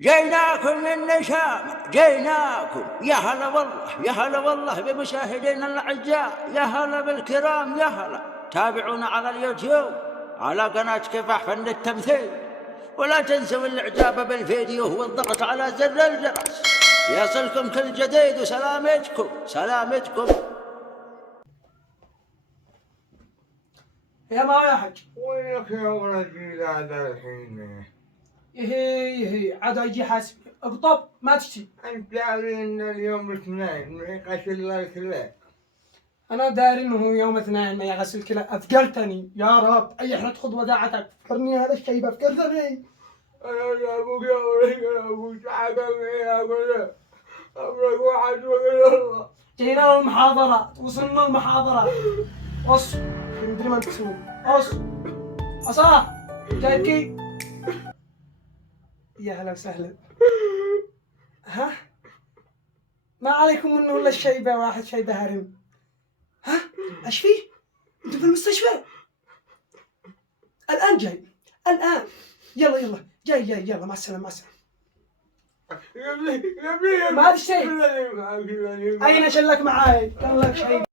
جيناكم من نشام، جيناكم يا هلا والله، يا هلا والله بمشاهدينا الأعزاء، يا هلا بالكرام، يا هلا. تابعونا على اليوتيوب على قناة كفاح فن التمثيل، ولا تنسوا الإعجاب بالفيديو والضغط على زر الجرس ليصلكم كل جديد. وسلامتكم سلامتكم. يا ما يا حج وينك يا ولدي هذا الحين؟ يهي عاد يجي حاسب اقطب ما تشتي. انت داري ان اليوم الاثنين ويغسل الله الكلى. انا داري انه يوم اثنين ما يغسل كلى. اذكرتني يا رب اي احنا خذ وداعتك. فكرني هذا الشيء فكرتني. انا ابوك يا ولدي، انا ابوك حكم يا ولد. امرك واحد وإلى الله. جينا المحاضرة، وصلنا المحاضرة. قص مدري ما تسوي. قص أصح جايبكي. يا هلا وسهلا. ها ما عليكم منه الا الشيبة، واحد شيبة هرم. ها ايش فيه؟ انتوا في المستشفى؟ الآن جاي، الآن. يلا يلا جاي جاي، يلا مع السلامة مع السلامة. يا ابني ما هذا الشيء. أين شلك معاي؟ قال لك شيء.